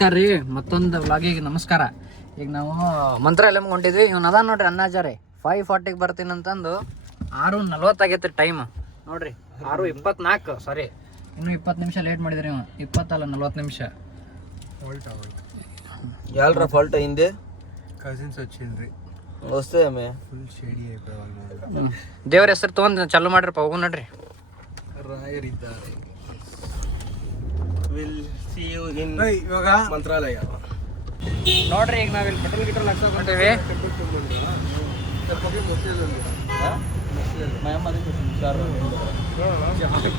ನಮಸ್ಕಾರ ರೀ, ಮತ್ತೊಂದು ವ್ಲಾಗಿಗೆ ನಮಸ್ಕಾರ. ಈಗ ನಾವು ಮಂತ್ರಾಲಯಕ್ಕೆ ಹೊಂಟಿದ್ವಿ. ಇವ್ನು ಅದ ನೋಡ್ರಿ ಅಣ್ಣಾಚಾರಿ 5:40ಗೆ ಬರ್ತೀನಿ ಅಂತಂದು 6:40 ಆಗೈತೆ ಟೈಮ್ ನೋಡ್ರಿ. 6:24 ಸಾರಿ, ಇನ್ನೂ 20 ನಿಮಿಷ ಲೇಟ್ ಮಾಡಿದ್ರಿ. ಇವ 20 ಅಲ್ಲ 40 ನಿಮಿಷ. ಯಾಲ್ರ ಫಾಲ್ಟ್ ಹಿಂದೆ ಕಸಿನ್ಸ್ వచ్చిండ్ರಿ ವಸ್ತೆ ಮೇ ಫುಲ್ ಶೇಡಿ అయిపోవాలి. ದೇವ್ರ ಹೆಸರು ತೊಗೊಂಡು ಚಾಲು ಮಾಡ್ರಪ್ಪ, ಹೋಗು ನೋಡ್ರಿ. ರಾಯರಿದ್ದಾರೆ. ವಿಲ್ ಸಿ ಯು ಇನ್ ಇವಾಗ ಮಂತ್ರಾಲಯ ನೋಡ್ರಿ. ಈಗ ನಾವಿಲ್ಲಿ ಪೆಟ್ರೋಲ್ ಹಾಕ್ಸೋಕೆ ಹೊಂಟೇವಿ.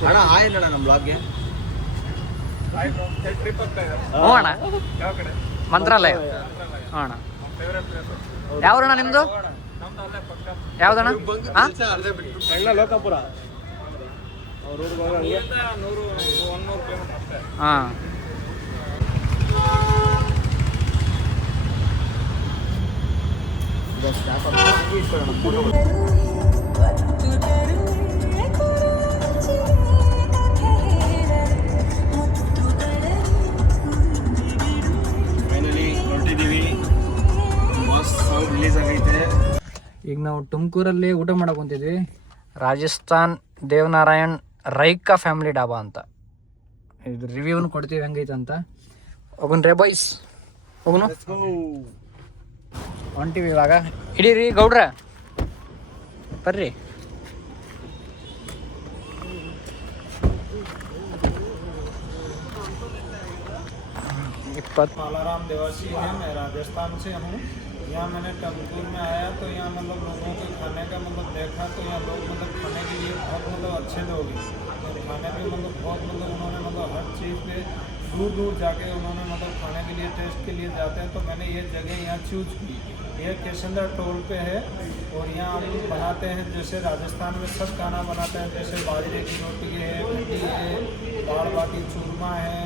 ಅಣ್ಣ ಹಾಯ್ ಅಣ್ಣ ನಮ್ಮ ಬ್ಲಾಗ್ಗೆ. ಹ್ಞೂ ಅಣ್ಣ, ಮಂತ್ರಾಲಯ. ಹ್ಞೂ ಅಣ್ಣ. ಯಾವ್ರಣ್ಣ ನಿಮ್ದು? ಯಾವ್ದಣ್ಣ? ಲೋಕಾಪುರ. ಹಾಂ, ಫೈನಲಿ ಹೊರಟಿದ್ದೀವಿ. ಮಸ್ತ್ ಸಾಂಗ್ ರಿಲೀಸ್ ಆಗೈತೆ. ಈಗ ನಾವು ತುಮಕೂರಲ್ಲಿ ಊಟ ಮಾಡಕ್ಕೆ ಹೊಂಟಿದ್ವಿ. ರಾಜಸ್ಥಾನ್ ದೇವನಾರಾಯಣ್ ರೈಕಾ ಫ್ಯಾಮಿಲಿ ಡಾಬಾ ಅಂತ. ಇದು ರಿವ್ಯೂನು ಕೊಡ್ತೀವಿ ಹೆಂಗೈತೆ ಅಂತ. ಹೋಗುನ್ ರೇ ಬಾಯ್ಸ್, ಹೋಗುನು. ಹೊಂಟಿವಿ ಇವಾಗ. ಹಿಡೀರಿ ಗೌಡ್ರ, ಬರ್ರಿ. पालाराम देवासी है, मैं राजस्थान से हूँ. यहाँ मैंने टमकूर में आया तो यहाँ मतलब लोगों के खाने का मतलब देखा तो यहाँ लोग मतलब खाने के लिए बहुत मतलब अच्छे लोग हैं. खाने पे मतलब बहुत मतलब उन्होंने मतलब हर चीज़ पे दूर दूर जाके उन्होंने मतलब खाने के लिए टेस्ट के लिए जाते हैं. तो मैंने ये जगह यहाँ चूज की. ये केसंदर टोल पे है और यहाँ हम बनाते हैं जैसे राजस्थान में सब खाना बनाते हैं. जैसे बाजरे की रोटी है, भिंडी है, दाल बाटी चूरमा है,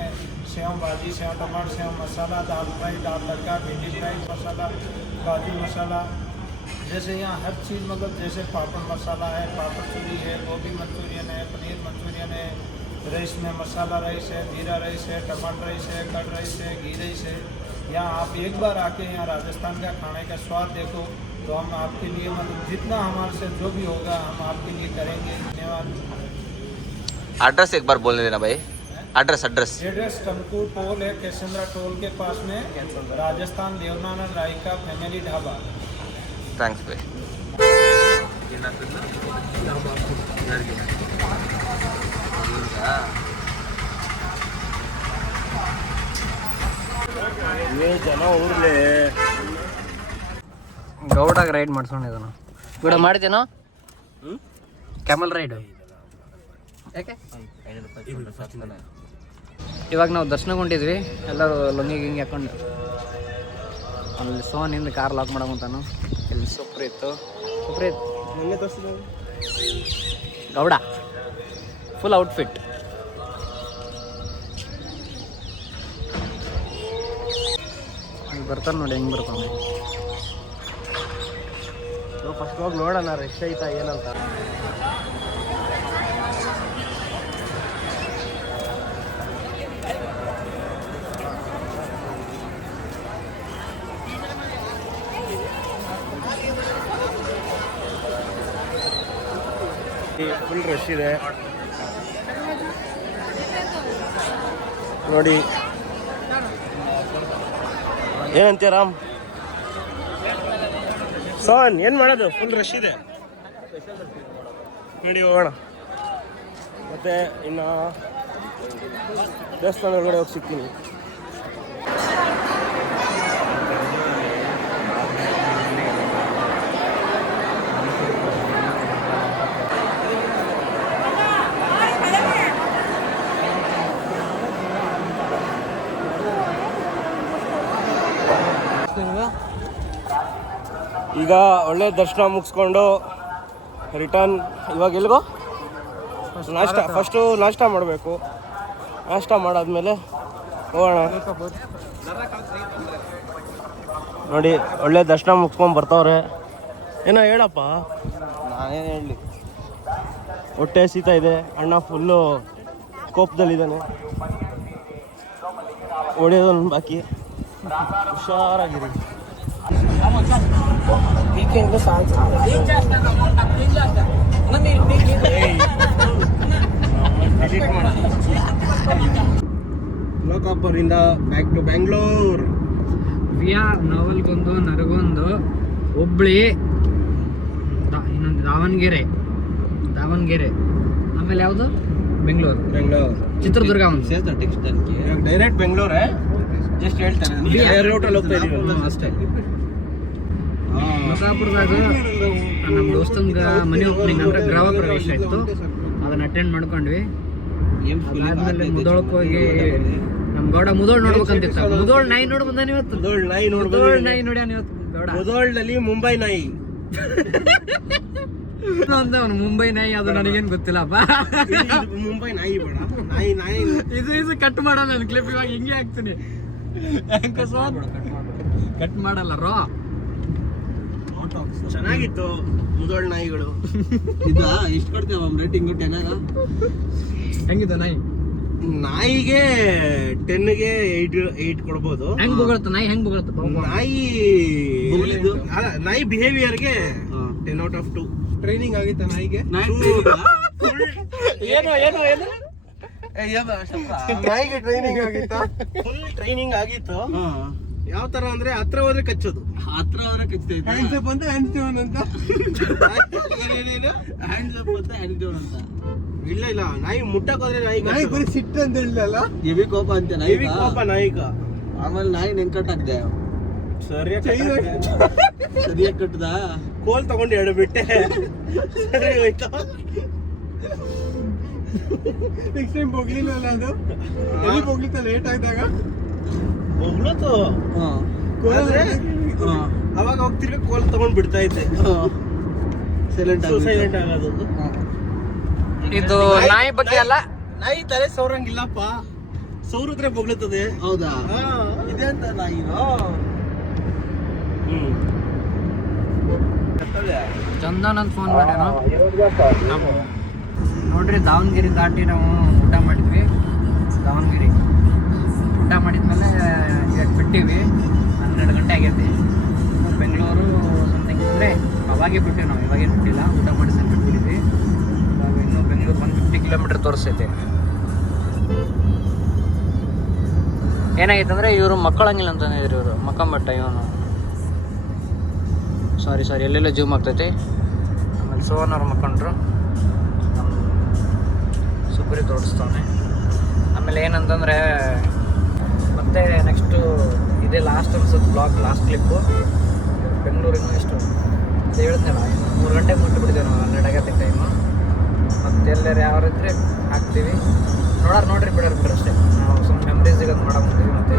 सेव भाजी, सेव टमाटर, सेव मसाला, दाल फ्राई, दाल तड़का, भिंडी फ्राई मसाला, काजू मसाला. जैसे यहाँ हर चीज़ मतलब जैसे पापड़ मसाला है, पापड़ चूरी है, गोभी मंचूरियन है, पनीर मंचूरियन है, राइस में मसाला राइस है, जीरा राइस है, टमाटर राइस है, कर्ड राइस है, घी राइस है. यहाँ आप एक बार आके यहाँ राजस्थान का खाने का स्वाद देखो तो हम आपके लिए मतलब जितना हमारे से जो भी होगा हम आपके लिए करेंगे. धन्यवाद. एड्रेस एक बार बोलने देना भाई. एड्रेस एड्रेस टमकूर टोल है, केसंद्रा टोल के पास में, राजस्थान देवनारायण रायका फैमिली ढाबा. थैंक्स भाई. ಜನ ಊರ್ಲೆ ಗೌಡಾಗ ರೈಡ್ ಮಾಡ್ಸ್ಕೊಂಡಿದ್ದಾನು. ಗೌಡ ಮಾಡ್ತೇನೋ ಕ್ಯಾಮಲ್ ರೈಡು. ಯಾಕೆ ಇವಾಗ ನಾವು ದರ್ಶನಕ್ಕೆ ಹೊಂಟಿದ್ವಿ. ಎಲ್ಲರೂ ಲೊಂಗಿ ಗಿಂಗಿ ಹಾಕೊಂಡು. ಅಲ್ಲಿ ಸೋನಿಂದ ಕಾರ್ ಲಾಕ್ ಮಾಡಕೊಂತಾನು. ಇಲ್ಲಿ ಸುಪ್ರೀತ್ ಗೌಡ ಫುಲ್ ಔಟ್ಫಿಟ್. ಅಲ್ಲಿ ಬರ್ತಾನೆ ನೋಡಿ, ಹೆಂಗೆ ಬರ್ತಾನೆ. ಫಸ್ಟ್ ಹೋಗಿ ನೋಡೋಣ ರಶ್ ಐತಾ ಏನಂತ. ಫುಲ್ ರಶ್ ಇದೆ ನೋಡಿ. ಏನಂತೀಯ ರಾಮ್? ಸೋನ್ ಏನು ಮಾಡೋದು? ಫುಲ್ ರಶ್ ಇದೆ ನೋಡಿ. ಹೋಗೋಣ ಮತ್ತೆ ಇನ್ನು ದೇವಸ್ಥಾನ ಒಳಗಡೆ ಹೋಗಿ ಸಿಗ್ತೀನಿ. ಈಗ ಒಳ್ಳೆ ದರ್ಶನ ಮುಗಿಸ್ಕೊಂಡು ರಿಟರ್ನ್. ಇವಾಗ ಎಲ್ಲಿಗೋ ಫಸ್ಟು ನಾಷ್ಟ ಮಾಡಬೇಕು. ನಾಷ್ಟ ಮಾಡಾದ್ಮೇಲೆ ಹೋಗೋಣ. ನೋಡಿ ಒಳ್ಳೆ ದರ್ಶನ ಮುಗಿಸ್ಕೊಂಡು ಬರ್ತಾವ್ರೆ. ಏನೋ ಹೇಳಪ್ಪ. ನಾನೇನು ಹೇಳಲಿ, ಹೊಟ್ಟೆ ಹಸಿತಾ ಇದೆ. ಅಣ್ಣ ಫುಲ್ಲು ಕೋಪದಲ್ಲಿದ್ದಾನೆ. ಹೊಡೆಯೋದೊಂದು ಬಾಕಿ. ಹುಷಾರಾಗಿರಿ. ಲೋಕಾಪುರಿಂದ back to Bangalore. We are Navalgund, Nargund, Hubli, ಇನ್ನೊಂದು ದಾವಣಗೆರೆ, ಆಮೇಲೆ ಯಾವುದು ಬೆಂಗಳೂರು, ಚಿತ್ರದುರ್ಗ, ಡೈರೆಕ್ಟ್ ಬೆಂಗಳೂರೇ. ಜಸ್ಟ್ ಹೇಳ್ತಾರೆ ರೂಟಲ್ಲಿ ಹೋಗ್ತಾ ಇದೀವಿ ಅಷ್ಟೇ. ಲೋಕಾಪುರದಾಗ ನಮ್ಮ ದೋಸ್ತಂಗ ಮನೆ ಓಪನಿಂಗ್ ಅಂದ್ರೆ ಗೃಹ ಪ್ರವೇಶ ಇತ್ತು, ಅದನ್ನ ಅಟೆಂಡ್ ಮಾಡ್ಕೊಂಡ್ವಿ. ಅದಾದ್ಮೇಲೆ ಮುದೋಳಕ್ಕೆ ಹೋಗಿ ನಮ್ ಗೌಡ ಮುದೋಳ್ ನೋಡ್ಬೇಕಂತಿತ್ತು. ಮುದೋಳ್ ನಾಯಿ ನೋಡಿ ಬಂದಾನ ಇವತ್ತು. ನಾಯಿ ನೋಡ್ಯಾನ ಇವತ್ತು ಗೌಡ. ಮುದೋಳ್ನಲ್ಲಿ ಮುಂಬೈ ನಾಯಿ ಅಂತ ಅವನು ಮುಂಬೈ ನಾಯಿ, ಅದು ನನಗೇನು ಗೊತ್ತಿಲ್ಲಪ್ಪ. ಮುಂಬೈ ನಾಯಿ ಬೇಡ, ನಾಯಿ ಇದು ಕಟ್ ಮಾಡೋಣ ನನ್ನ ಕ್ಲಿಪ್. ಇವಾಗ ಹಿಂಗೆ ಹಾಕ್ತೀನಿ, ಕಟ್ ಮಾಡಲ್ಲ ರೋ. ಚೆನ್ನಾಗಿತ್ತು ಮುದೋಳ್ ನಾಯಿಗಳು. ಇದು ಇಷ್ಟು ಕೊಡ್ತೇವೆ ರೇಟಿಂಗ್ 10 ಹೆಂಗಿತ್ತು ನಾಯಿ? ನಾಯಿಗೆ 10ಗೆ 8 ಕೊಡ್ಬೋದು. ಹೆಂಗ್ ಬೊಗಳ್ತು ನಾಯಿ? ಹೆಂಗ್ ಬೊಗಳ್ತು ನಾಯಿ ಬಿಹೇವಿಯರ್ಗೆ 10/2. ಟ್ರೈನಿಂಗ್ ಆಗಿತ್ತ ನಾಯಿಗೆ? ನಾಯಿಗೆ ಟ್ರೈನಿಂಗ್ ಆಗಿತ್ತ? ಫುಲ್ ಟ್ರೈನಿಂಗ್ ಆಗಿತ್ತು. ಯಾವ ತರ ಅಂದ್ರೆ ಹತ್ರ ಹೋದ್ರೆ ಕಚ್ಚೋದು. ಹತ್ರ ಅವರ ಕಚ್ತೈತೆ. ಹ್ಯಾಂಡ್ಸ್ ಅಪ್ ಅಂತ ಹ್ಯಾಂಡ್ಸ್ ಡೌನ್ ಅಂತ. ಹ್ಯಾಂಡ್ಸ್ ಅಪ್ ಅಂತ ಹ್ಯಾಂಡ್ ಡೌನ್ ಅಂತ. ಇಲ್ಲ ನಾಯಿ ಮುಟ್ಟಕ್ ಹೋದ್ರೆ ನಾಯಿ ಬರೀ ಸಿಟ್ಟು ಅಂತ ಹೇಳಿಲ್ಲ. ಹೆವಿ ಕೋಪ ಅಂತ ಹೆವಿ ಕೋಪ ನಾಯಿಗ. ಆಮೇಲೆ ನಾಯಿ ನೆಂಕಟ್ಟಾಕ್ದೆ. ಸರಿಯಾಗಿ ಕಟ್ಟದ. ಕೋಲ್ ತಗೊಂಡು ಎರಡು ಬಿಟ್ಟೆ. ಸರಿ ಹೋಯ್ತು. ನೆಕ್ಸ್ಟ್ ಟೈಮ್ ಬೊಗ್ಲಿಲ್ಲ ಅದು. ಎಲ್ಲಿ ಬೊಗ್ಲಿತ್ತ ಲೇಟ್ ಆಗಿದಾಗ ಬೊಗ್ಲತ್ತು. ಅವಾಗ ಹೋಗ್ತಿರ್ಗ ಕೋಲ್ ತಗೊಂಡ್ ಬಿಡ್ತಾ ಇದ್ದೆ. ಸೈಲೆಂಟ್ ಆಗೋದು. ಇದು ನಾಯಿ ಬಗ್ಗೆ ಅಲ್ಲ, ನಾಯಿ ತಲೆ ಸೌರಂಗಿಲ್ಲಪ್ಪ. ಸೌರಿದ್ರೆ ಬೊಗ್ಲುತ್ತದೆ. ಹೌದಾ? ಇದೆ ಅಂತ ನಾಯಿನೋ. ಚಂದನ್ ಅಂತ ಫೋನ್ ಮಾಡ್ಯಾನ. ನೋಡ್ರಿ ದಾವಣಗೆರೆ ದಾಟಿ ನಾವು ಊಟ ಮಾಡಿದ್ವಿ. ದಾವಣಗೆರೆ ಊಟ ಮಾಡಿದ್ಮೇಲೆ ಈಗ ಬಿಟ್ಟಿವಿ. 12 ಗಂಟೆ ಆಗೈತಿ. ಬೆಂಗಳೂರು ಸಮಥಿಂಗ್ ಅಂದರೆ ಅವಾಗೇ ಬಿಟ್ಟಿವಿ ನಾವು, ಇವಾಗೇನು ಬಿಟ್ಟಿಲ್ಲ. ಊಟ ಮಾಡಿ ಸಂಜೆ ಬಿಟ್ಟಿದ್ವಿ. ಇವಾಗ ಇನ್ನೂ ಬೆಂಗಳೂರು 150 ಕಿಲೋಮೀಟರ್ ತೋರಿಸ್ತೈತೆ. ಏನಾಗೈತೆ ಅಂದರೆ ಇವರು ಮಕ್ಕಳಂಗಿಲ್ಲ ಅಂತಂದಿದ್ರು. ಇವರು ಮಕ್ಕಂಬಟ್ಟ ಇವನು. ಸಾರಿ ಎಲ್ಲೆಲ್ಲ ಜೂಮ್ ಆಗ್ತೈತಿ. ಆಮೇಲೆ ಸೋನ್ ಅವ್ರು ಮಕ್ಕಂಡ್ರು. ಸುಪ್ರಿ ತೋರಿಸ್ತಾನೆ. ಆಮೇಲೆ ಏನಂತಂದರೆ ಮತ್ತೆ ನೆಕ್ಸ್ಟು ಇದೇ ಲಾಸ್ಟ್ ಅನ್ಸುತ್ತೆ ಬ್ಲಾಗ್, ಲಾಸ್ಟ್ ಕ್ಲಿಪ್ಪು. ಬೆಂಗಳೂರಿನ ಎಷ್ಟು ಅದು ಹೇಳಿದ್ನಲ್ಲ, 3 ಗಂಟೆಗೆ ಮುಟ್ಟಿಬಿಟ್ಟಿದ್ದೇವೆ ನಾವು. 12 ಆಗತ್ತೆ ಟೈಮು. ಮತ್ತು ಎಲ್ಲರೂ ಯಾರಿದ್ರೆ ಹಾಕ್ತೀವಿ. ನೋಡ್ರಿ ಬಿಡೋರು ಅಷ್ಟೇ. ನಾವು ಸುಮ್ಮನೆ ಮೆಮ್ರೀಸಿಗೆ ಅದು ಮಾಡೋ ಮುಂತೀವಿ. ಮತ್ತು